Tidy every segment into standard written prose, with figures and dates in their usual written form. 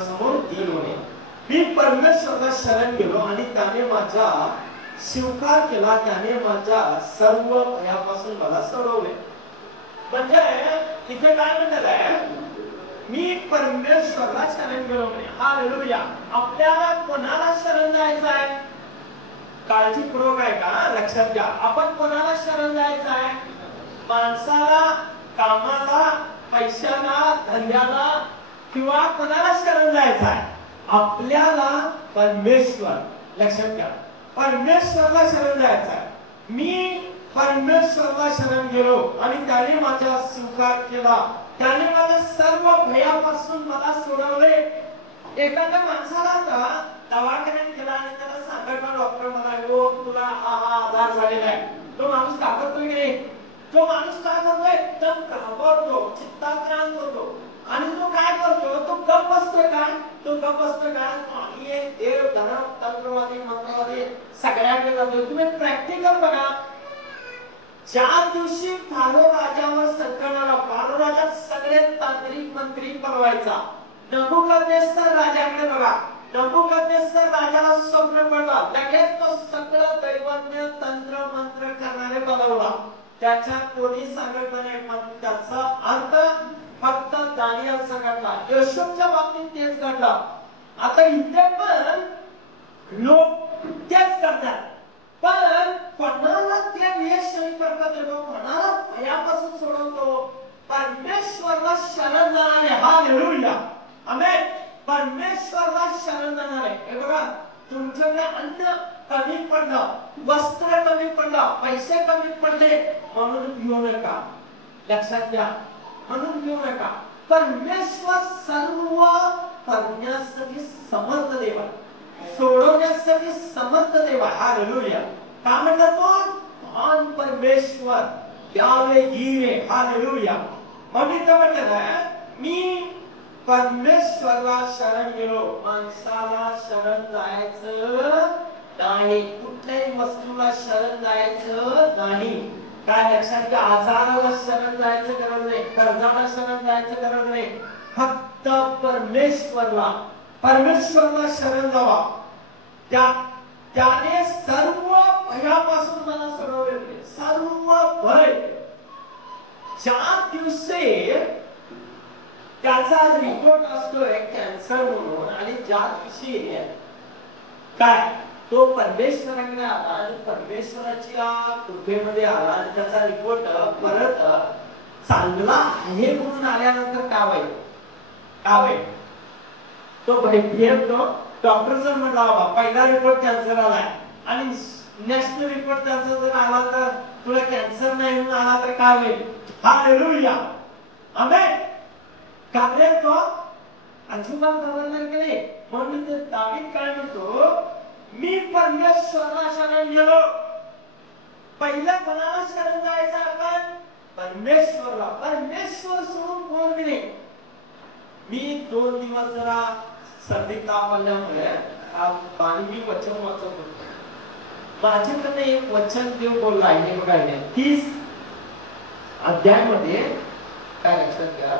समोर गेलो नाही. मी परमेश्वराला शरण गेलो आणि त्याने माझा स्वीकार केला, त्याने माझ्या सर्व भयापासून मला सोडवले. म्हणजे इथे काय म्हणतात आहे, मी परमेश्वराला शरण गेलो म्हणे. हालेलुया. आपल्याला कोणाला शरण जायचं आहे? काळजीपूर्वक आहे का? लक्षात घ्या. आपण कोणाला शरण जायचं आहे? माणसाला, कामाला, पैशाला, धंद्याला किंवा कोणाला शरण जायचं आहे? आपल्याला परमेश्वर. लक्षात घ्या, परमेश्वरला शरण जायचं आहे. मी परमेश्वरला शरण गेलो आणि त्याने माझा स्वीकार केला, त्याने माझ्या सर्व भयापासून मला सोडवले. एखाद्या माणसाला दवाखान्यात गेला आणि त्याला सांगितलं डॉक्टर मला तुला हा आजार झालेला आहे, तो माणूस घाबरतोय की नाही? तो माणूस काय करतो? एकदम घाबरतो, चित्ताक्रांत होतो. आणि तो काय करतो? तो गप्प बसतो काय? तो गप्प बसतो काय? आणि देव धर्म तंत्रवादी मंत्रवादी सगळ्यांकडे जातो. तुम्ही प्रॅक्टिकल बघा. ज्या दिवशी फारो राजावर संकट आला, फारो राजा सगळे तांत्रिक मंत्री बनवायचा. नबुकदनेस्तर राजाकडे बघा, नबुकदनेस्तर राजाला स्वप्न पडला, लगेच तो सगळं दैवज्ञ तंत्र मंत्र करणारे बनवला. त्याच्या कोणी सांगत नाही, पण त्याचा अर्थ फक्त दानियल सांगितला. योसेफच्या बाबतीत तेच घडलं. आता इथे पण लोक तेच करतात, पण कोणाला त्या यश करतात, कोणाला भयापासून सोडवतो? परमेश्वरला शरण जाणारे. हालेलुया. आमेन. परमेश्वरला शरण जाणारे. हे बघा, तुमच्याकडे अन्न कमी पडलं, वस्त्र कमी पडलं, पैसे कमी पडले म्हणून भिवू नका. लक्षात घ्या, म्हणून भिवू नका. परमेश्वर सर्व करण्यासाठी समर्थ देव आहे, सोडवण्यासाठी समर्थ देव आहे. हालेलुया. का म्हणतात महान परमेश्वर यावे येवे. हालेलुया. मग इथं म्हटलं मी परमेश्वरला शरण गेलो, माणसाला शरण जायचं नाही, कुठल्याही वस्तूला शरण जायचं नाही. काय लक्षात घ्या, आजाराला शरण जायचं गरज नाही, कर्जाला शरण जायचं गरज नाही. फक्त परमेश्वरला, परमेश्वरला शरण जावा. त्याने सर्व भयापासून मला सोडवले. सर्व भय. ज्या दिवशी त्याचा रिपोर्ट असतोय कॅन्सर म्हणून, आणि ज्या दिवशी काय तो परमेश्वराकडे आला आणि परमेश्वराच्या कृपेमध्ये आला आणि त्याचा रिपोर्ट परत चांगला आहे म्हणून आल्यानंतर काय वाईट? काय वाईट? तो भेटतो. डॉक्टर जर म्हटला बाबा पहिला रिपोर्ट कॅन्सर आलाय आणि नेक्स्ट रिपोर्ट त्याचा जर आला तर तुला कॅन्सर नाही म्हणून आला तर काय होईल? हालेलुया. आमेन. घाबरेल तो? अजिबात घाबरणार की नाही. म्हणून ते दावीद काय म्हणतो, मी परमेश्वराला शरण गेलो. पहिल्या कोणाला शरण जायचं आपण? परमेश्वरला. परमेश्वर सोडून कोण नाही. मी 2 दिवस जरा सर्दी ताप आल्यामुळे पाणी मी वचन वाचत होतो. माझ्याकडे एक वचन देव बोलला आहे. बघा 30 अध्यायामध्ये काय लक्षात घ्या,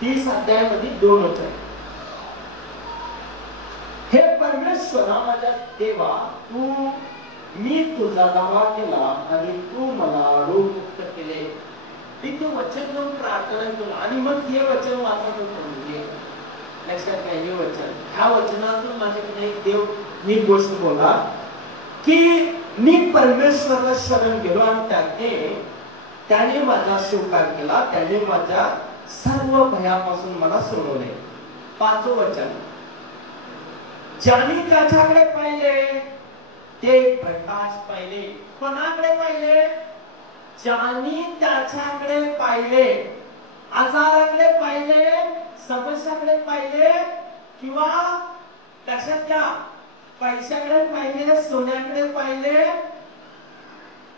30 अध्यायामध्ये 2 वचन. हे परमेश्वरा माझ्या देवा, मी तुझा दावा केला आणि तू मला रोगमुक्त केले. मी ते वचन घेऊन प्रार्थना केला आणि मग हे वचन वाचत होतो. लक्षात घ्या, हे वचन, ह्या वचनातून माझ्याकडे देव ही गोष्ट बोला की मी परमेश्वराला शरण गेलो आणि त्याने माझा स्वीकार केला, त्याने माझ्या सर्व भयापासून मला सोडवले. 5वं वचन, ज्याने त्याच्याकडे पाहिले ते प्रकाश पाहिले. कोणाकडे पाहिले? ज्याने त्याच्याकडे पाहिले. आजाराकडे पाहिले, समस्याकडे पाहिले, किंवा लक्षात घ्या पैशाकडे पाहिले, सोन्याकडे पाहिले,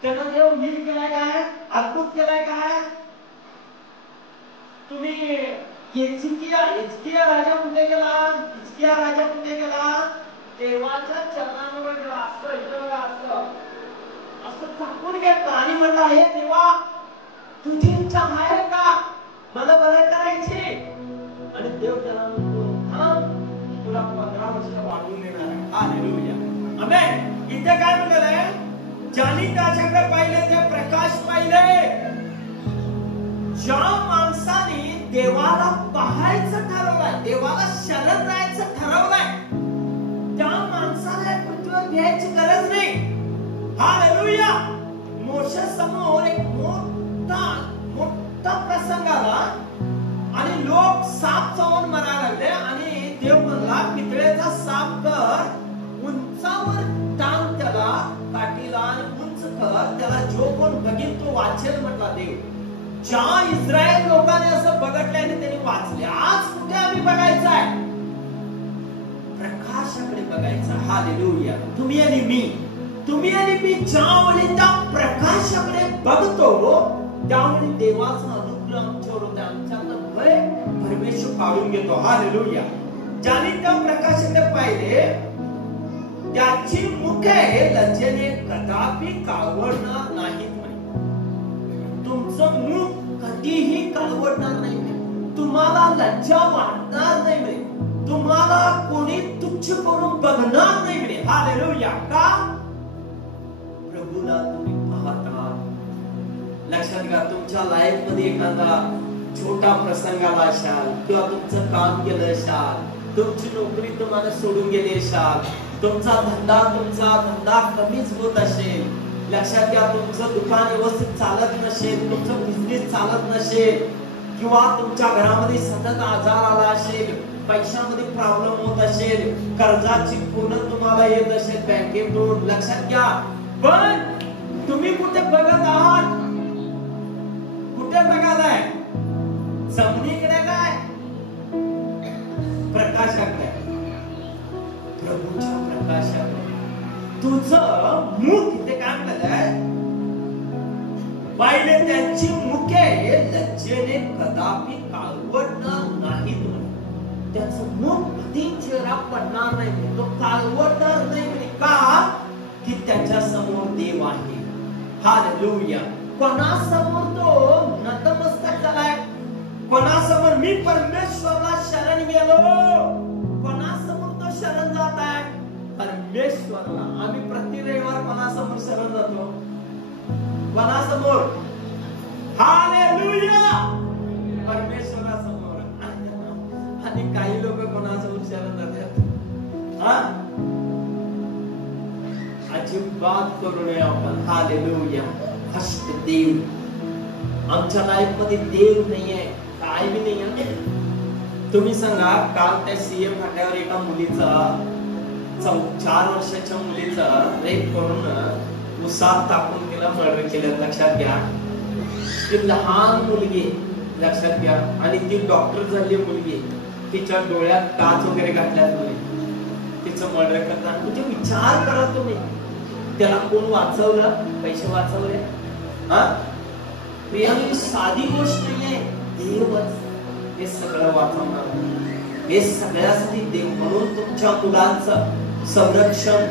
त्यानं देव नील केलाय काय? अद्भुत केलाय काय? तुम्ही हिजकिया राजा कुठे गेला? हिजकिया राजा कुठे गेला? देवाच्या चरणांवर गेला. असं झाकून घेतलं आणि म्हणला, हे देवा तुझी इच्छा आहे का मला बरं करायची? आणि देव त्याला तुला 15 वर्ष वाढवून देणार आहे. हालेलुया. आमेन. इथे काय म्हटलंय? ज्याने त्याच्याकडे पाहिले ते प्रकाश पाहिले. ज्या माणसाने देवाला पाहायचं ठरवलंय, देवाला शरण जायचं ठरवलंय, त्या माणसाला पृथ्वीवर घ्यायची गरज नाही. हालेलुया. मोशे समोर एक मोठा प्रसंग आला आणि लोक साप चावून मरायला लागले आणि देव म्हणला पितळेचा साप कर, उंचावर टांग त्याला काठीला आणि उंच कर, त्याला जो कोण बघील तो वाचेल म्हटला देव. ज्या इस्रायल लोकांनी असं बघितल्याने त्यांनी वाचले. आज कुठे आम्ही बघायचं आहे? प्रकाशाकडे बघायचं. हालेलुया. तुम्ही आणि मी ज्यावेळी त्या प्रकाशाकडे बघतो त्यावेळी देवाचा अनुग्रह आमच्यावर होतो. आमच्यातलं भय परमेश्वर काढून घेतो. हालेलुया. ज्याने त्या प्रकाशाकडे पाहिले त्याची मुखे लज्जेने कदापि काळवडणार नाहीत. तुमचं मुख कधीही काळवडणार नाही. तुम्हाला लज्जा वाटणार नाही. तुम्हाला कोणी तुच्छ करून बघणार नाही. हालेलुया. का? प्रभूला तुम्ही पाहता. लक्षात घ्या. तुमच्या लाईफ मध्ये एखादा छोटा प्रसंग आला असाल किंवा तुमचं काम गेलं असाल, तुमची नोकरी तुम्हाला सोडून गेली असाल, तुमचा धंदा कमीच होत असेल, लक्षात घ्या तुमचं दुकान व्यवस्थित चालत नसेल, तुमचं बिझनेस चालत नसेल, किंवा तुमच्या घरामध्ये सतत आजार आला असेल, पैशामध्ये प्रॉब्लेम होत असेल, कर्जाची पूर्ण तुम्हाला येत असेल बँकेतून, लक्षात घ्या. पण तुम्ही कुठे बघत आहात? कुठे बघत आहे? जमिनीकडे काय? प्रकाशाकडे. प्रभूच्या प्रकाशाकडे. तुझं मुख इथे काय म्हणलंय? पाहिले त्यांची मुखे लज्जेने कदापि काळवडणार नाहीत. त्याचं मुख कधी चेहरा पडणार नाही, तो काळवडणार नाही. का? की त्याच्या समोर देव आहे. हालेलुया. कोणासमोर तो नतमस्तक झालाय? कोणासमोर? मी परमेश्वराला शरण गेलो. कोणासमोर तो शरण जात आहे? परमेश्वराला. आम्ही प्रति रविवार कोणासमोर शरण जातो? कोणासमोर? हालेलुया. परमेश्वरासमोर. आणि काही लोक कोणासमोर शरण जातात? अजिबात करू नये आपण. हालेलुया. फक्त देव. आमच्या लाईफ मध्ये देव नाहीये, काय बी नाहीये. तुम्ही सांगा, काल त्या सीएम फाट्यावर एका मुलीचा 4 वर्षाच्या मुलीचा रेप करून उसात टाकून तिला मर्डर केलं. लक्षात घ्या. ती लहान मुलगी, लक्षात घ्या. आणि ती डॉक्टर झाली मुलगी. तिच्या डोळ्यात काच वगैरे घातल्या तुम्ही, तिचं मर्डर करता. म्हणजे विचार करा तुम्ही, त्याला कोण वाचवलं? पैसे वाचवले? प्रियांनी साधी गोष्ट नाहीये. देवच हे सगळं वाचवणार. हे सगळ्यासाठी देव. म्हणून तुमच्या मुलांचं संरक्षण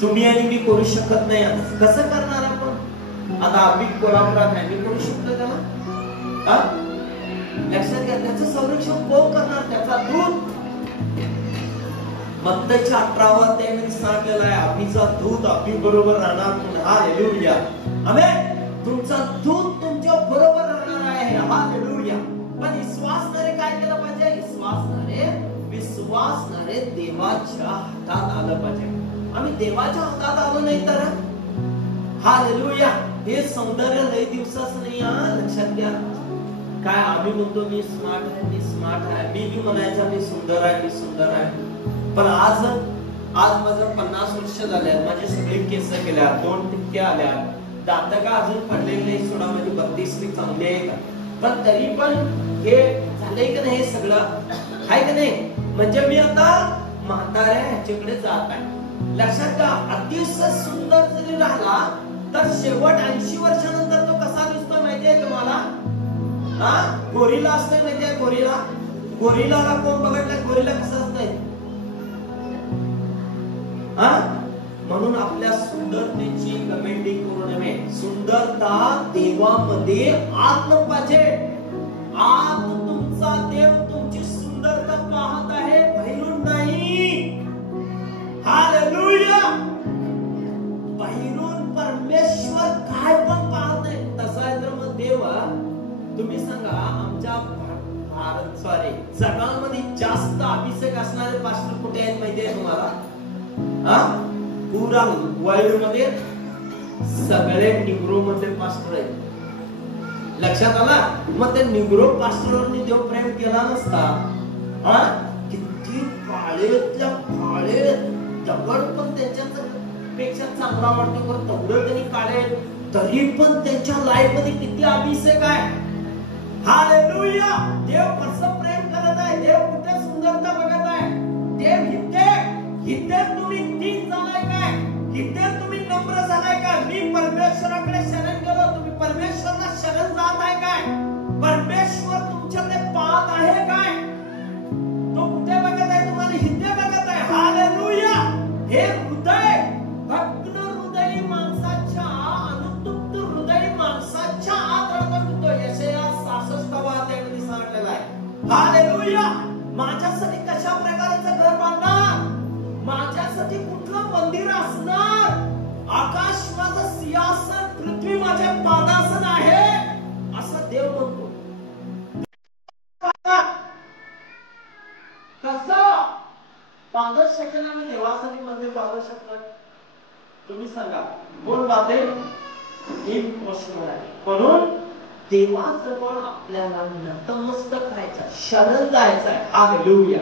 तुम्ही आणि मी करू शकत नाही. कसं करणार आपण? आता आम्ही कोल्हापुरात आहे, मी करू शकतो त्याला? लक्षात घ्या. त्याचं संरक्षण कोण करणार? त्याचा दूत. मत्तच्या 18व्या अध्यायामध्ये सांगितलेलं आहे, अभिचा दूत अभि बरोबर राहणार म्हणून. हालेलुया. आमेन. तुमचा दूत तुमच्या बरोबर राहणार आहे. हालेलुया. पण विश्वासणारे काय केलं पाहिजे? विश्वासणारे देवाच्या हातात आलं पाहिजे. आम्ही देवाच्या हातात आलो नाही तर हालेलुया. हे सौंदर्य लई दिवसाचं नाही. लक्षात घ्या. काय आम्ही म्हणतो मी स्मार्ट आहे, मी स्मार्ट आहे, मी बी म्हणायचं मी सुंदर आहे, मी सुंदर आहे. पण आज माझं 50 वर्ष झाले, माझे सगळे केस गेल्या, 2 टिक्क्या आल्या, दात का अजून पडलेले नाही. सोडा माझी 32 चांगली आहे का? पण तरी पण हे झालंय का नाही? हे सगळं आहे का नाही? म्हणजे मी आता म्हाताऱ्या ह्याच्याकडे जात आहे. लक्षात घ्या. अतिशय सुंदर जरी राहिला तर शेवट 80 वर्षानंतर तो कसा दिसतो माहितीये तुम्हाला? गोरिला असतोय माहितीये? गोरिलाला कोण बघितलं? गोरिला कसं असतंय? म्हणून आपल्या सुंदरतेची कमेंटिंग करू नये. सुंदरता देवामध्ये आत पाहिजे. आत तुमचा देव तुमची सुंदरता पाहत आहे. आमच्या भारत सॉरी जगामध्ये जास्त अभिषेक असणारे पास्टर कुठे आहेत माहिती आहे तुम्हाला? पुरा वर्ल्ड मध्ये सगळे निग्रो मध्ये पास्टर आहेत. लक्षात आला? मग ते निग्रो पास्टरांनी देव प्रेम केला नसता, किती काळेतल्या काळे दगड पण त्यांच्या पेक्षा चांगला वाटतो, पण तेवढं त्यांनी काळे तरी पण त्यांच्या लाईफ मध्ये किती अभिषेक आहे. हालेलुया. देव कसं प्रेम करत आहे, देव कुठे सुंदरता बघत आहे. देव इथे तुम्ही ठीक झालाय काय, इथे तुम्ही नम्र झालाय का, मी परमेश्वराकडे शरण गेलो, तुम्ही परमेश्वराला शरण जात आहे काय, परमेश्वर तुमच्याकडे पाहत आहे काय, तो कुठे बघत आहे, तुम्हाला इथे बघत आहे. हालेलुया. हे हृदय भग्न हृदयी माणसाच्या, अनुतप्त हृदयी माणसाच्या आत रडतो. यशाया 66 अध्यायामध्ये सांगितलेलं आहे. हालेलुया. माझ्यासाठी कशा प्रकारचं घर बांधणार, माझ्यासाठी कुठलं मंदिर असणार, आकाश माझं सिंहासन, पृथ्वी माझ्या पादासन आहे, असा देव म्हणतो. कसं बांधू शकेल आम्ही देवासाठी मंदिर बांधू शकणार? तुम्ही सांगा, कोण बांधेल? इम्पॉसिबल आहे. म्हणून देवाजवळ आपल्याला नतमस्तक व्हायचं, शरण जायचं आहे. हालेलुया.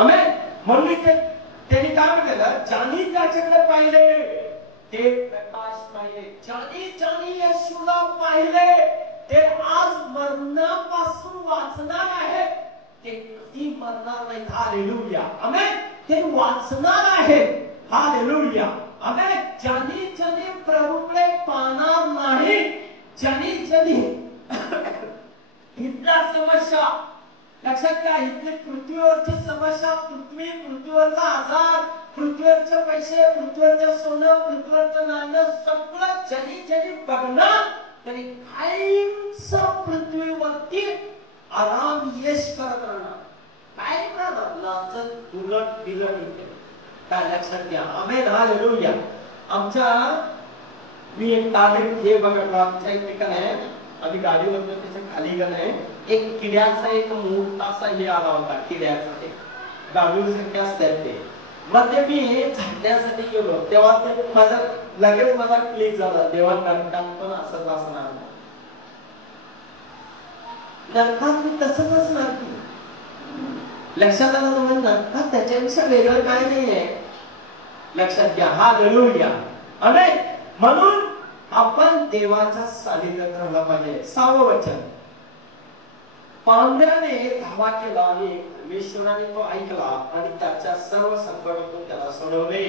आमेन. म्हणून त्यांनी काय केलं, ज्यांनी त्याच्याकडे पाहिले ते प्रकाश पाहिले, ज्यांनी येशूला पाहिले ते आज मरणापासून वाचणार आहे, ते कधी मरणार नाही. हालेलुया. आमेन. ते वाचणार आहे. हालेलुया. आमेन. ज्यांनी प्रभूकडे पाहणार नाही, ज्यांनी इथल्या समस्या लक्षात घ्या, इथली पृथ्वीवरची समस्या, पृथ्वीवरचा आजार, पृथ्वीवरचे पैसे, पृथ्वीवरचं सोनं, पृथ्वीवरचं नाणं, सगळं ज्यांनी बघणार तरी कायमच पृथ्वीवरती आराम यश करत राहणार. काय नाचत उलट बिलट येते. काय लक्षात घ्या. आमेन. हालेलुया. मी एक तारीख हे बघितलं, आमच्या एक ठिकाणी आहे, आम्ही गाडीवर त्याच्या खाली गेलाय, एक किड्याचा एक मोठासा हे आला होता, किड्याचा ते गाडीसारखे असतात ते. मग ते मी झाडण्यासाठी गेलो, तेव्हा ते लगेच माझा क्लिक झाला, देवा नरकात पण असंच असणार, नरकात मी तसंच असणार की. लक्षात आलं तुम्हाला? नरकात त्याच्यापेक्षा वेगळं काय नाहीये. लक्षात घ्या. हालेलुया. आमेन. म्हणून आपण देवाच्या सानिध्यात राहायला पाहिजे. 6वं वचन, पांढऱ्याने धावा केला आणि परमेश्वराने तो ऐकला आणि त्याच्या सर्व संकटातून त्याला सोडवले.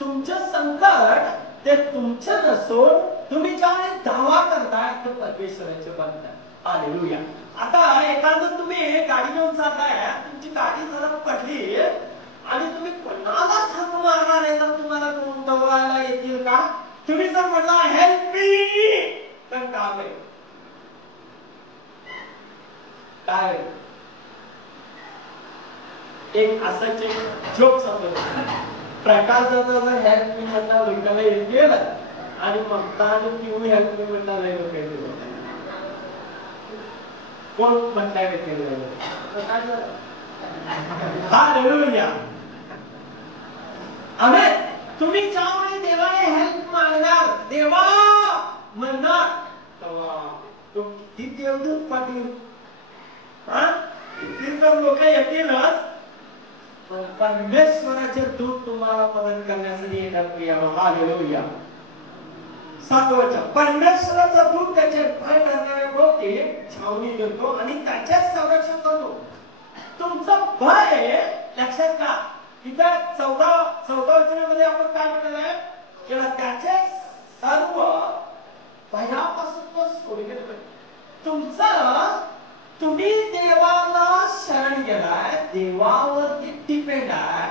तुमचं संकट ते तुमचं नसून तुम्ही ज्यावेळी धावा करताय ते परमेश्वराचे बनतात. हालेलुया. आता एखादं तुम्ही गाडी घेऊन जाताय, तुमची गाडी जरा पडली आणि तुम्ही कोणाला हाक मारणार आहे, तर तुम्हाला कोण धावायला येतील का? तुम्ही जर म्हटला हेल्प मी, तर काम आहे काय? एक असं जोक सांगतो, प्रकाश दादा जर हेल्प मी म्हटला लोकांना येतील आणि ममता आणि पिऊ हेल्प मी म्हटला नाही लोक येतील. कोण म्हटलाय येतील? हालेलुया. आमेन. तुम्ही ज्यावेळी देवाने हेल्प मागणार, देवा म्हणणार, तो किती देवदूत पाठवून किती तर लोक येतीलच, पण परमेश्वराचे दूत तुम्हाला मदत करण्यासाठी येतात. हालेलुया. 7वं वचन, परमेश्वराचा दूत त्याचे भय करणाऱ्या भोवती छावणी देतो आणि त्याचे संरक्षण करतो. तुमचं भय लक्षात का? इथं 14 वचनामध्ये आपण काय म्हटलेलं आहे, त्याचे सर्व भयापासून तो सोडले. तुम्ही देवाला शरण गेलाय, देवावरती डिपेंड आहे,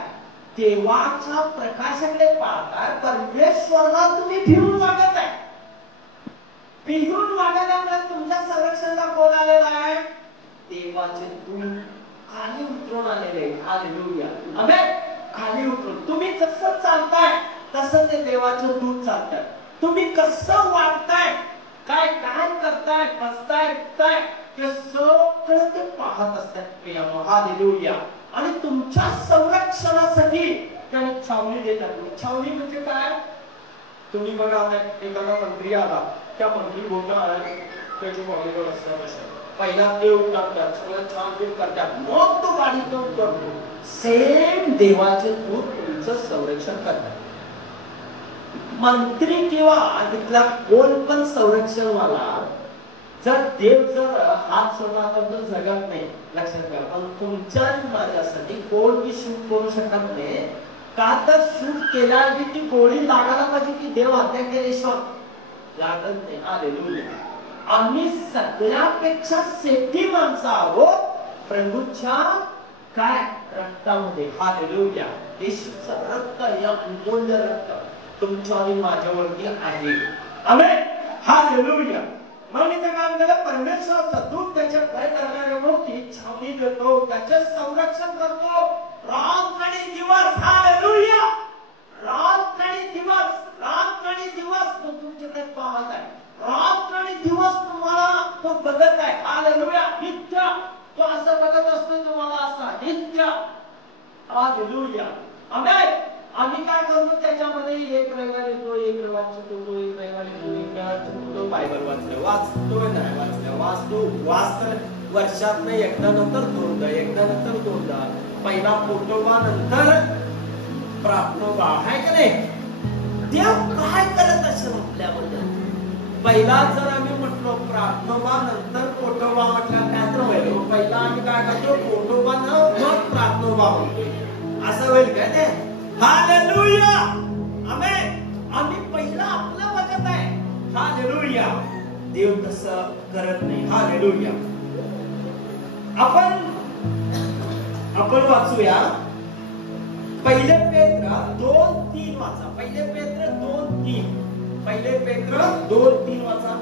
देवाच्या प्रकाशाकडे पाहताय, परमेश्वराला तुम्ही भिवून वागत आहे. भिवून वागल्यामुळे तुमच्या संरक्षणाला कोण आलेला आहे? देवाचे दूत खाली उतरून आलेले. हालेलुया. आमेन. खाली उतरून तुम्ही जसं चालताय तसं ते देवाचे दूत चालतात. तुम्ही कसं वागताय, काय करताय, बसताय, उठताय, ते सगळं ते पाहत असतात प्रियानो. हालेलुया. आणि तुमच्या संरक्षणासाठी त्याने छावणी देतात. छावणी म्हणजे काय? तुम्ही बघा, आता एखादा मंत्री आला, त्या मंत्री बोलणार त्याची बॉडीवर असतात, पहिला ते उतरतात, सगळं छान बीन करतात, मग तो गाडीत उतरतो. सेम देवाचे दूत तुमचं संरक्षण करतात. मंत्री किंवा इथला कोण पण संरक्षणवाला जर देव जर हात सोडला तर जगत नाही. लक्षात घ्या. पण तुमच्या माझ्यासाठी कोणी शूट करू शकत नाही. का तर शूट केल्या की ती गोळी लागायला पाहिजे की देव हत्या केल्याशिवाय लागत नाही. हालेलुया. आम्ही सगळ्यापेक्षा सेफ्टी माणसं आहोत प्रभूच्या काय रक्तामध्ये. हालेलुया. येशूचं रक्त हे अमूल्य रक्त तुमच्या आणि माझ्यावरती आहे. आमेन. हालेलुया. मग मी काय म्हणलं, परमेश्वराचा दूत त्याच्या भय करणाऱ्यावरती छावणी देतो, त्याचे संरक्षण करतो रात आणि दिवस. हालेलुया. रात आणि दिवस, रात आणि दिवस तो तुमच्याकडे पाहत आहे. रात आणि दिवस तुम्हाला तो बघत आहे. हालेलुया. नित्य तो असं बघत असतो तुम्हाला, असा नित्य. हालेलुया. आमेन. आम्ही काय करतो त्याच्यामध्ये एक रविवार येतो, एक रविवार चुकवतो, एक रविवार येतो, एक रविवार चुकवतो, बायबल वाचतोय नाही वाचतं वर्षात एकदा नंतर दोनदा, एकदा नंतर दोनदा. पहिला पोटोबा नंतर प्रार्थनोबा, आहे का नाही? देव काय करत असेल आपल्याबद्दल? पहिला जर आम्ही म्हटलो प्रार्थनोबा नंतर पोटोबा म्हटला काय तर होईल. पहिला आम्ही काय करतो पोटोबा न मग प्रार्थनोबा म्हणतो, असं होईल काय ते? हालेलुया. आमेन. आम्ही पहिला आपलं बघत आहे. हालेलुया. देव तसं करत नाही. हालेलुया. आपण वाचूया पहिले पेत्र 2:3 वाचा. पहिले पेत्र 2:3. पहिले पेत्र 2:3 वाचा.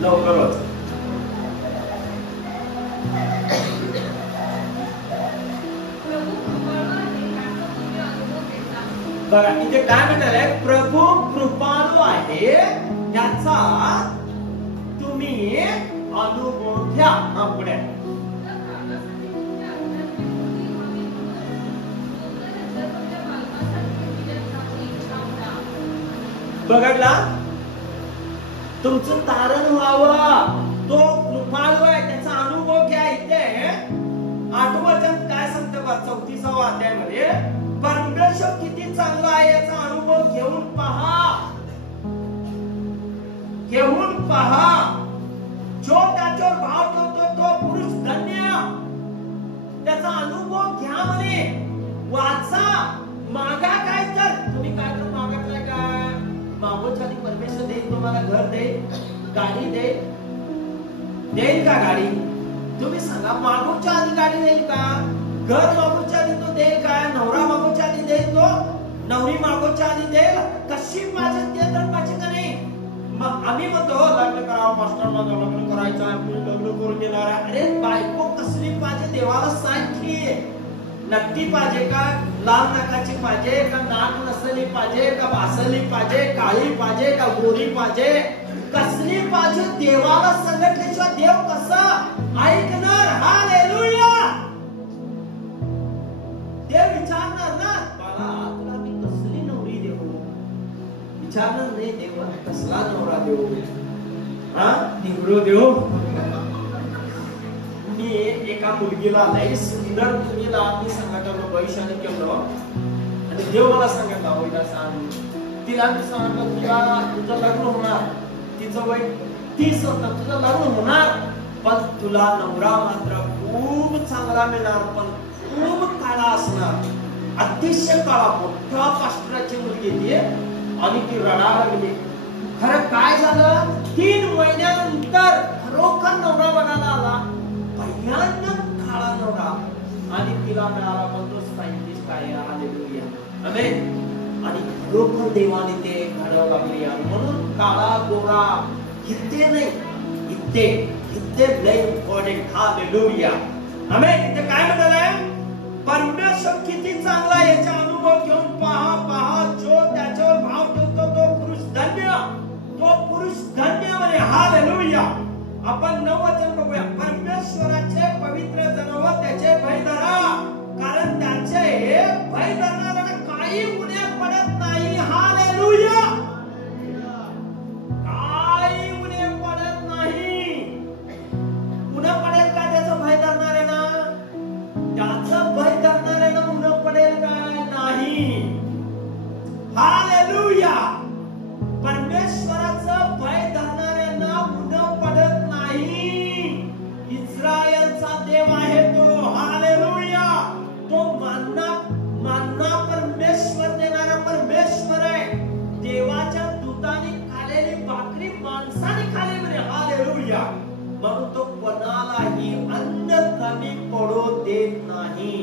लवकर वाचा. बघा इथे काय म्हणताय, प्रभू कृपाळू आहे त्याचा तुम्ही अनुभव घ्या. पुढे बघडला तुमचं तारण व्हावं. तो कृपाळू आहे त्याचा अनुभव घ्या. इथे 8 वचन काय सांगतं बघ, 34व्या अध्यायामध्ये परमेश्वर किती चांगला आहे याचा अनुभव घेऊन पहा. घेऊन पहा. जो त्याच्यावर भाव ठेवतो तो पुरुष धन्य. त्याचा अनुभव घ्या म्हणे. वाचा. मागा काय तर तुम्ही काय तर मागताय काय? मागोच्या आधी परमेश्वर देईल तुम्हाला, घर देईल, गाडी देईल का गाडी? तुम्ही सांगा. मागोच्या आधी गाडी देईल का? घर मागोच्या आधी तो देईल का? नवरा मागोच्या आधी देईल तो? नवरी मागोच्या आधी देईल? कशी पाहिजे ते तर पाहिजे का नाही? मग आम्ही म्हणतो लग्न करावं, मास्टर माझं लग्न करायचं आहे, लग्न करून देणार आहे. अरे बायको कसली पाहिजे देवाला सांग की. नक्की पाहिजे का? लाल नाकाची पाहिजे का? नाक नसली पाहिजे का? बासली पाहिजे? काळी पाहिजे का? गोरी पाहिजे? कसली पाहिजे देवाला सांगितल्याशिवाय देव कसं ऐकणार? हालेलुया. देव विचारणार ना, बाळा तुला मी कसली नवरी देऊ? विचारणार नाही देव कसला नवरा देऊ, हा निवडू देऊ. मी एका मुलगीला लई सुंदर मुलगीला मी सांगितलं भविष्याने केलं आणि देव मला सांगितलं होईल सांग. तिला मी सांगितलं तुला तुझं लग्न होणार. तिचं वय 30 होतं. तुझं लग्न होणार पण तुला नवरा मात्र खूप चांगला मिळणार, पण खूप काळा असणार. अतिशय काळा. मोठ्या पास्टराची मुलगी ती आणि ती रडायला लागली. खरं काय झालं? 3 महिन्यानंतर खरोखर नवरा बघायला आला. भयानक काळा नवरा आणि तिला मिळाला पण तो सायंटिस्ट आहे. हालेलुया. आमेन. आणि खरोखर देवाने ते घडवू लागली. म्हणून काळा गोरा इथे नाही, इथे लय इम्पॉर्टंट. हालेलुया. आमेन. इथे काय म्हणालाय? परमेश्वर किती चांगला याचा अनुभव घेऊन पहा. जो त्या आपण 9 वचन बघूया. परमेश्वराचे पवित्र जनावर त्याचे भय धरा, कारण त्याचे भय धरणाऱ्यांना काही उणे पडत नाही. हालेलुया. काही उणे पडत नाही. उणे पडेल का त्याचं भय धरणाऱ्यांना? त्याचं भय धरणाऱ्यांना उणे पडेल का? नाही. हालेलुया. परमेश्वराचं भय धरणाऱ्यांना उणं पडत नाही. इस्रायलचा देव आहे तो. हालेलुया. तो मानना परमेश्वर देणारा परमेश्वर आहे. देवाच्या दूताने खालेली भाकरी माणसाने खाली म्हणे. हालेलुया. म्हणून तो कोणालाही अन्न कमी पडू देत नाही.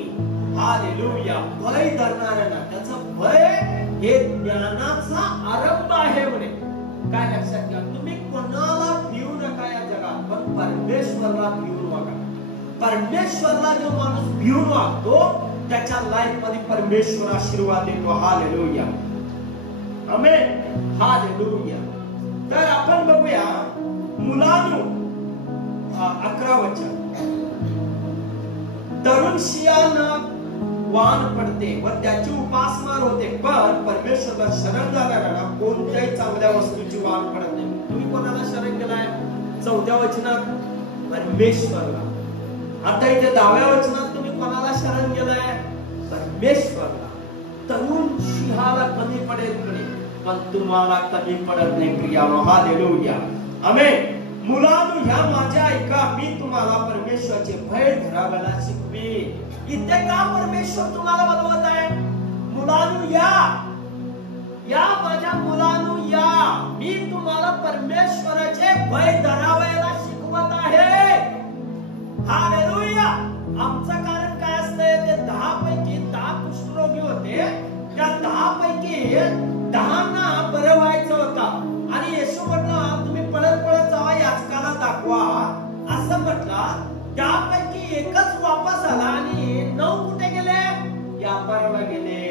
हालेलुया. भय धरणाऱ्यांना त्याचं भय हे ज्ञानाचा आरंभ आहे म्हणे. काय लक्षात घ्या, तुम्ही कोणाला भिवू नका या जगात, पण परमेश्वरला भिवू नका. परमेश्वरला जो माणूस भिवून वागतो त्याच्या लाईफ मध्ये परमेश्वर आशीर्वाद देतो. हालेलुया. आमेन. हालेलुया. तर आपण बघूया मुलांनो 11 वचन. तरुण शियानं वाण पडते व त्याची उपासमार होते, पण परमेश्वराला शरण जाणाऱ्यांना कोणत्याही चांगल्या वस्तूची वाण पडत नाही. तुम्ही कोणाला शरण केलाय? 4थ्या वचनात परमेश्वरला. आता इथे 10व्या वचनात तुम्ही कोणाला शरण केलाय? परमेश्वरला. तरुण सिंहाला कमी पडेल म्हणे, पण तुम्हाला कमी पडत नाही प्रियानो. हालेलुया. आमेन. मुलांनो ह्या माझ्या ऐका, मी तुम्हाला परमेश्वराचे भय धरायला शिकवी. इथे का परमेश्वर तुम्हाला बोलवत आहे? मुलांनो या माझ्या मुलांनो या, मी तुम्हाला परमेश्वराचे भय धरावायला शिकवत आहे. हालेलुया. आमचं कारण काय असतंय? ते 10 पैकी 10 कुष्ठरोगी होते. त्या 10 पैकी 10 बरं व्हायचं होतं. आणि येशू म्हटलं तुम्ही पळत पळत जावा, याचकाला दाखवा असं म्हटलं. त्यापैकी एकच वापस आला आणि 9 कुठे गेले? व्यापाराला गेले,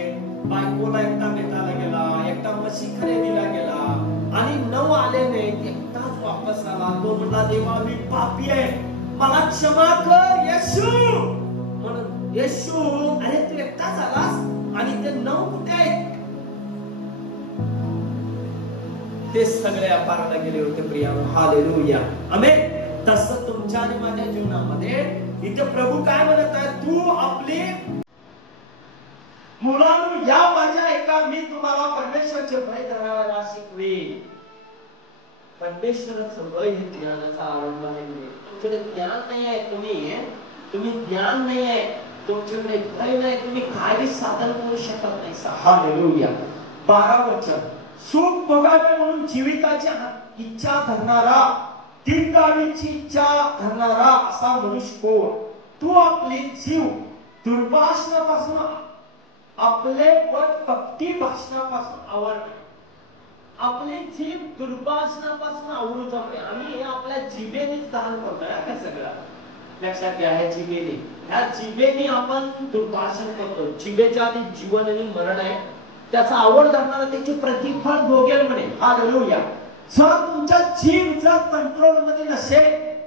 बायकोला एकटा भेटायला गेला, एकटा म्हशी खरेदीला गेला. आणि 9 आले नाही, एकटाच वापस आला. तो म्हणला देवा मी पापी आहे, मला क्षमा कर येशू. म्हणून येशू अरे तू एकटाच आलास आणि ते 9 कुठे आहेत? ते सगळे व्यापाराला गेले होते प्रियानो. हालेलुया. आमेन. तसं तुमच्या आणि माझ्या जीवनामध्ये इथे प्रभू काय म्हणत आहे? तू आपली मुलांनो या माझ्या ऐका, मी तुम्हाला परमेश्वराचे भय धरायला शिकवी. परमेश्वराचं भय हे ज्ञानाचा आरंभ आहे. तुमच्याकडे ज्ञान नाही आहे, तुम्ही ज्ञान नाही आहे, तुमच्याकडे भय नाही, तुम्ही काही साधन करू शकत नाही. हालेलुया. 12 वचन. सुख भोगावे म्हणून जीविताची इच्छा धरणारा, दीर्घायुची इच्छा धरणारा असा मनुष्य कोण? तू आपली जीव दुर्भाषणापासून, आपले पद भक्ती भाषणापासून आवड. आपली जीव दुर्भाषणापासून आवडू जमणे. आम्ही आपल्या जिभेनेच दान करतोय का सगळं? लक्षात घ्या, ह्या जिभेने आपण दुर्भाषण करतो. जिभेच्या आधी जीवन आणि मरण आहे. त्याचा आवड धरणारा त्याचे प्रतिफळ भोगेल म्हणे. हालेलुया. जर तुमचा जीव जर कंट्रोल मध्ये नसेल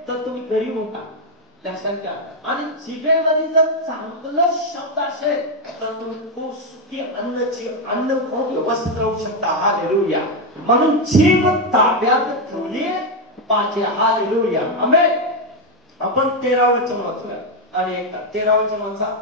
तर तुम्ही गरीब होता. लक्षात घ्या. आणि जिभेमध्ये जर चांगलं शब्द असेल तर तुम्ही खूप सुखी अन्न खूप व्यवस्थित राहू शकता. हालेलुया. म्हणून जीभ ताब्यात ठेवली पाहिजे. हालेलुया. आमेन. आपण 13 वचन वाचूया आणि एकदा 13 वचन वाचा.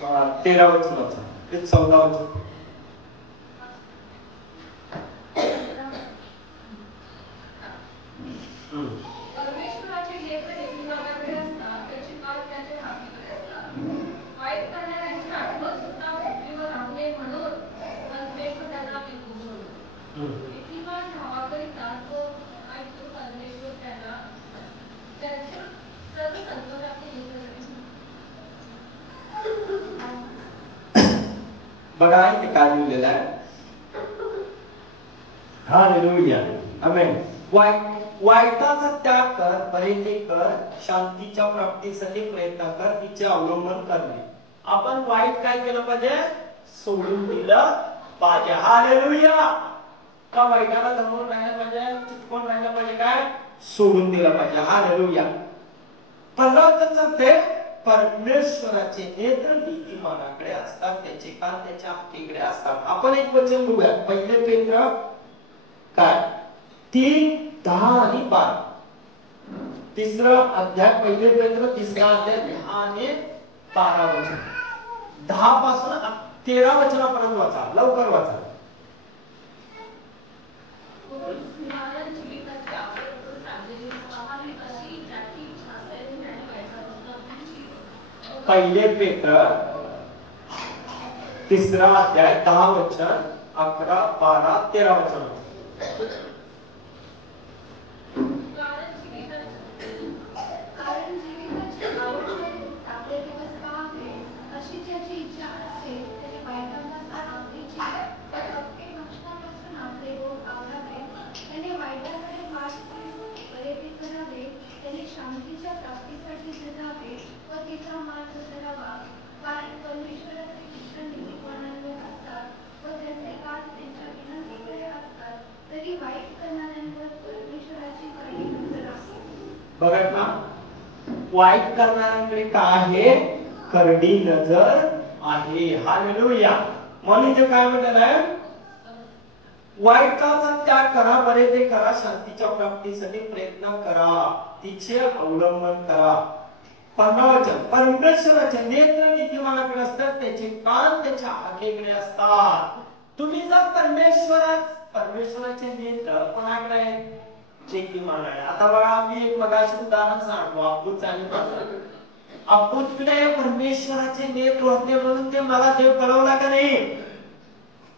हाँ 13 वचन वाचा. 14 वचन. परमेश्वराचे लेकर एकमेकांकडे असतात, त्याची काल त्याच्या हातीकडे असतात. वाईट करणाऱ्यांची आठवण सुद्धा पृथ्वीवर राहणे म्हणून परमेश्वर त्यांना विकून सोडतो. नीतिमान भावाकरिता तो ऐकतो परमेश्वर त्याला त्याच्या सर्व संकटातून मुक्त करेल. बघा इथे काय लिहिलेलं आहे. हालेलुया. आमेन. वाईट वाईटाचा त्याग कर, बरे ते कर, शांतीच्या प्राप्तीसाठी प्रयत्न कर, तिचे अवलंबन करणे. आपण वाईट काय केलं पाहिजे? सोडून दिलं पाहिजे. हालेलुया. का वाईटाला धरून राहिलं पाहिजे, चिटकून राहिलं पाहिजे, काय सोडून दिलं पाहिजे. हालेलुया. 15 सांगते, परमेश्वराचे नेत्र नीतिमानाकडे असतात, त्याचे कान त्याच्या हातीकडे असतात. आपण एक वचन बघूया, 1 पेत्र काय 3, 10 आणि 12. तिसरा अध्याय, 1 पेत्र 3रा अध्याय 10 आणि 12 वचन. 10 पासून 13 वचनापर्यंत वाचा, लवकर वाचा. पहिले पेत्र 3रा अध्याय 10 वचन, 11, 12, 13 वचन. शांतीच्या प्राप्तीसाठी जगावे व तिचा मार्ग धरावा. कारण परमेश्वराचे इष्ट नीतिमानांवर असतात व त्यांचे कान त्यांच्या विनंतीकडे असतात, तरी वाईट करणाऱ्यांवर परमेश्वराची कडी नजर आहे. बघा ना, वाईट करणाऱ्यांकडे काय आहे? करडी नजर आहे. हालेलुया. म्हणून ते काय म्हणतात आहे? वाईटाचा त्याग करा, बरे ते करा, शांतीच्या प्राप्तीसाठी प्रयत्न करा, तिचे अवलंबन करा. 15 वचन, परमेश्वराचे नेत्र नीतिमानाकडे असतात, त्याचे कान त्याच्या हाकेकडे असतात. तुम्ही जर परमेश्वराचे नेत्र कोणाकडे आहेत? नीतिमानाकडे. आता बघा, मी एक मगाशी उदाहरण सांगतो. अब्बूकडे परमेश्वराचे नेत्र होते म्हणून ते मला देव कळवला का नाही?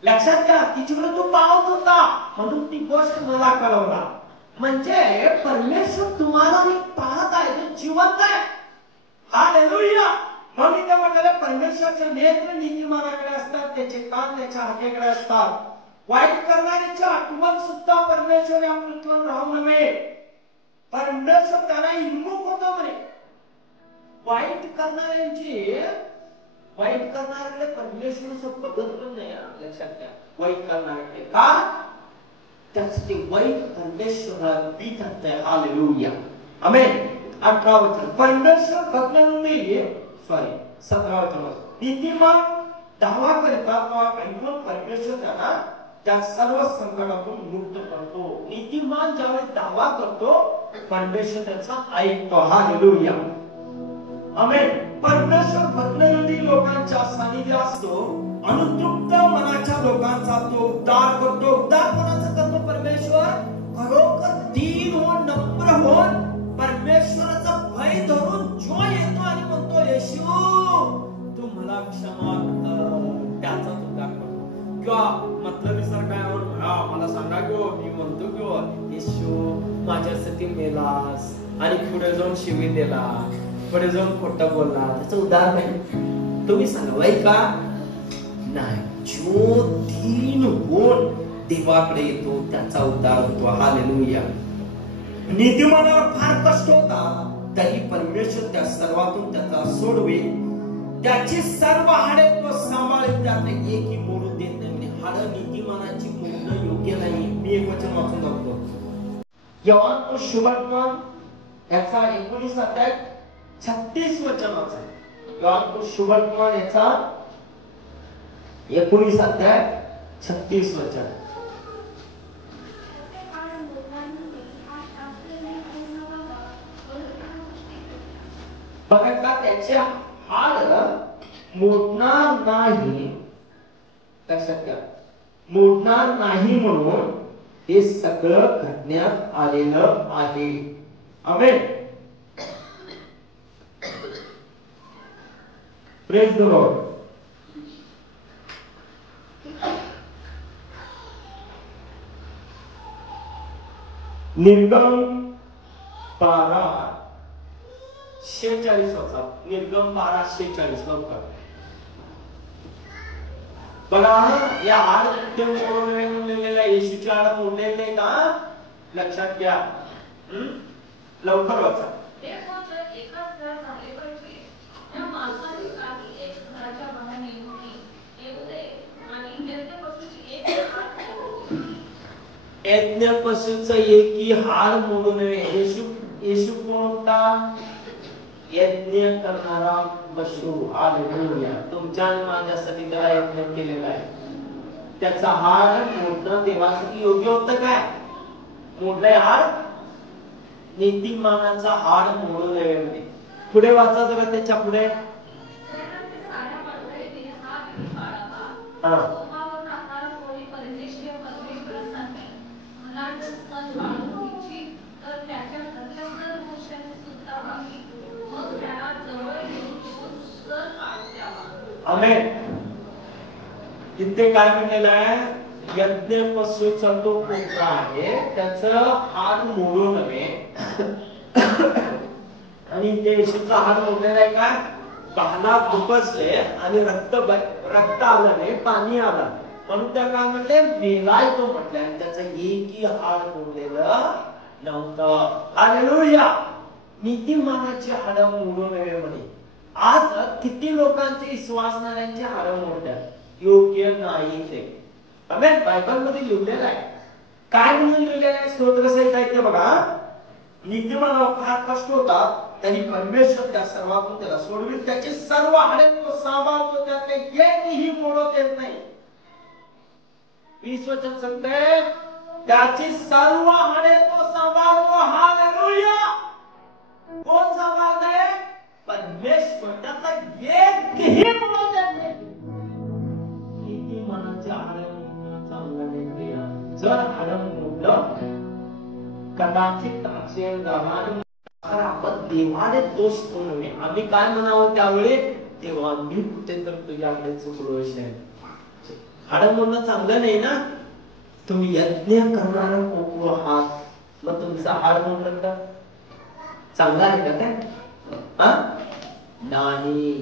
लक्षात घ्या, तिच्याकडे तो पाहत होता म्हणून ती गोष्ट मला कळवला. म्हणजे परमेश्वर तुम्हाला पाहत आहे, तो जिवंत आहे. हालेलुया. म्हणून त्या म्हणाले परमेश्वराचे नेत्र नीतिमानाकडे असतात, त्याचे कान त्याच्या हाकेकडे असतात. वाईट करणाऱ्याची आठवण सुद्धा परमेश्वर या पृथ्वीवर राहू नये. परमेश्वर त्याला हिंमत होतो म्हणे. वाईट करणाऱ्याकडे परमेश्वराचं बघत पण नाही. लक्षात घ्या, वाईट करणाऱ्याकडे का? त्यासाठी वाईट परमेश्वराला भीत आहे. हालेलुया. आमेन. 18 वचन, परमेश्वर बघण्याने 17 वचन, नीतिमान दावा करतात ऐकून परमेश्वर त्यांना त्या सर्व संकटातून मुक्त करतो. नीतिमान ज्यावेळेस दावा करतो, परमेश्वर त्याचा ऐकतो. हालेलुया. आमेन. परमेश्वर बदललेली लोकांच्या सानिध्य असतो, अनुतृप्त मनाच्या लोकांचा तो उद्धार करतो. उद्धार कोणाचा करतो? परमेश्वर. खरोखर दीन होऊन, नम्र होऊन, परमेश्वराचा भय धरून जो येतो आणि म्हणतो, येशू तू मला क्षमा कर, त्याचा उद्धार करतो. किंवा मतलब सर काय मला सांगा किंवा मी म्हणतो किंवा येशू माझ्यासाठी मेलास आणि पुढे जाऊन शिवी दिला, पुढे जाऊन खोटं बोलला, त्याचं उदाहरण नाही. तुम्ही सांगावाय का नाही? जो दीन होऊन देवाकडे येतो त्याचा उद्धार होतो. हालेलुया. नीतिमानावर फार कष्ट होता, तरी परमेश्वर त्या सर्वातून त्याचा सोडवेल. त्याची सर्व हाडे तो सांभाळेल, त्यात एकही मोडू देत नाही. हाडं नीतिमानाची मोडणं योग्य नाही. मी एक वचन वाचून दाखवतो. योहान शुभवर्तमान याचा 19 अध्याय 36 वचन वाचा. योहान शुभवर्तमान याचा 19 अध्याय 36 वचन. बघा का, त्याचे हाड मोडणार नाही, लक्षात घ्या, मोडणार नाही म्हणून हे सगळं घडण्यात आलेलं आहे. आमेन. Praise the lord. निर्गम 12:46 वाचा. निर्गम 12:46 लवकर. बघा, या हाड मोडलेल्या येशूची हाड मोडलेली नाही का? लक्षात घ्या. लवकर वाचा. ते मग एकाच घर झाले पाहिजे. त्या माणसाने काही एक घराच्या बाहेर येऊ दे आणि यज्ञपशूची एक हाड मोडू दे. यज्ञपशूचं एकही हाड मोडू नये. येशू कोण होता? यज्ञ करणारा पशु. हालेलुया. तुमच्या आणि माझ्यासाठी त्याला यज्ञ केलेला आहे. त्याचा हाड मोडणं देवासाठी योग्य होतं काय? मोडलंय हाड? नीतिमानाचा हाड मोडू नये म्हणे. पुढे वाचा जरा त्याच्या पुढे. आमेन. इथे काय म्हणलेलं आहे? यज्ञ पशूचा तो कोपरा आहे त्याचं हाड मोडू नये. आणि ते येशूचा हाड मोडलेला आहे काय? बाणा खुपसले आणि रक्त आलं नाही, पाणी आलं म्हणून त्या काय म्हणले? मेलाय तो म्हटले. आणि त्याचं एकही हाड मोडलेलं नव्हतं. हालेलुया. नीतिमानाची हाड मोडू नये म्हणे. आज किती लोकांचे विश्वासणाऱ्यांची हाड मोडतात? योग्य नाही ते. आमेन. बायबल मध्ये लिहिलेलं आहे. काय म्हणून लिहिलेलं आहे? स्तोत्रसहित आहे ते बघा. नीतिमानावर फार कष्ट होता तरी परमेश्वर त्या सर्वातून त्याला सोडविल. त्याची सर्व हाडे तो सांभाळतो, त्यातले एकही मोडत येत नाही. 20 वचन सांगते त्याची सर्व हाडे तो सांभाळतो. हालेलुया. कोण सांभाळते? परमेश्वर. त्याचा एकही मोडत येत नाही. नीतिमानाच्या हाडे चांगला नाही. जर हाड मोडलं कदाचित असेल जाणार आपण देवाने दोष करू नये. आम्ही काय म्हणावं त्यावेळी? तेव्हा मी कुठे तर तुझ्याकडे चुकलो असेल. हाड मोडणं चांगलं नाही ना. तुम्ही यज्ञ करणारा कोकरू आहात, मग तुमचा हाड मोडलं तर चांगला आहे का काय? नाही.